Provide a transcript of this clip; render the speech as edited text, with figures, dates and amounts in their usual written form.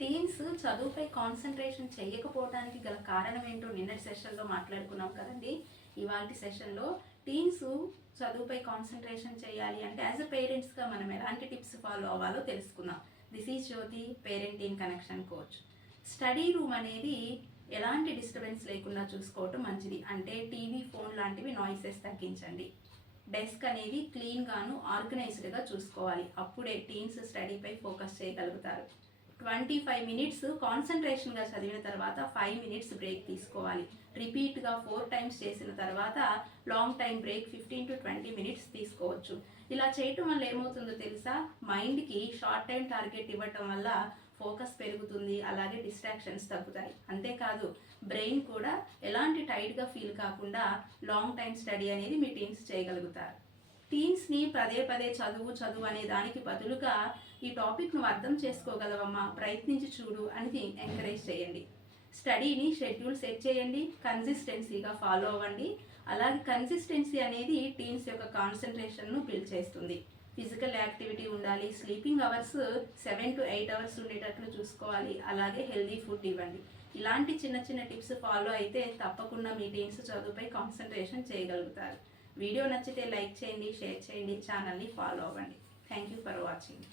Teens చదువుపై concentration చేయకపోవడానికి గల కారణం ఏంటో నిన్నటి సెషన్లో మాట్లాడుకున్నాం కదండి. ఇవాళ సెషన్లో టీన్స్ చదువుపై కాన్సన్ట్రేషన్ చేయాలి అంటే యాజ్ అ పేరెంట్స్గా మనం ఎలాంటి టిప్స్ ఫాలో అవ్వాలో తెలుసుకుందాం. This is Jyothi, parenting connection coach. Study room అనేది ఎలాంటి డిస్టర్బెన్స్ లేకుండా చూసుకోవటం మంచిది. అంటే టీవీ, ఫోన్ లాంటివి నాయిసెస్ తగ్గించండి. డెస్క్ అనేది క్లీన్గాను ఆర్గనైజ్డ్గా చూసుకోవాలి. అప్పుడే టీన్స్ స్టడీపై ఫోకస్ చేయగలుగుతారు. 25 మినిట్స్ కాన్సన్ట్రేషన్గా చదివిన తర్వాత 5 మినిట్స్ బ్రేక్ తీసుకోవాలి. రిపీట్గా 4 టైమ్స్ చేసిన తర్వాత long time break 15 to 20 minutes తీసుకోవచ్చు. ఇలా చేయటం వల్ల ఏమవుతుందో తెలుసా? మైండ్కి షార్ట్ టైం టార్గెట్ ఇవ్వటం వల్ల ఫోకస్ పెరుగుతుంది, అలాగే డిస్ట్రాక్షన్స్ తగ్గుతాయి. అంతేకాదు బ్రెయిన్ కూడా ఎలాంటి టైట్గా ఫీల్ కాకుండా లాంగ్ టైం స్టడీ అనేది మీ టీన్స్ చేయగలుగుతారు. టీన్స్ని పదే పదే చదువు అనే దానికి బదులుగా ఈ టాపిక్ నువ్వు అర్థం చేసుకోగలవమ్మా, ప్రయత్నించి చూడు అని ఎంకరేజ్ చేయండి. స్టడీని షెడ్యూల్ సెట్ చేయండి, కన్సిస్టెన్సీగా ఫాలో అవ్వండి. అలాగే కన్సిస్టెన్సీ అనేది టీన్స్ యొక్క కాన్సన్ట్రేషన్ను బిల్డ్ చేస్తుంది. ఫిజికల్ యాక్టివిటీ ఉండాలి, స్లీపింగ్ అవర్స్ 7 to 8 అవర్స్ ఉండేటట్లు చూసుకోవాలి. అలాగే హెల్దీ ఫుడ్ ఇవ్వండి. ఇలాంటి చిన్న చిన్న టిప్స్ ఫాలో అయితే తప్పకుండా మీ టీన్స్ చదువుపై కాన్సన్ట్రేషన్ చేయగలుగుతారు. వీడియో నచ్చితే లైక్ చేయండి, షేర్ చేయండి, ఛానల్ని ఫాలో అవ్వండి. Thank you for watching.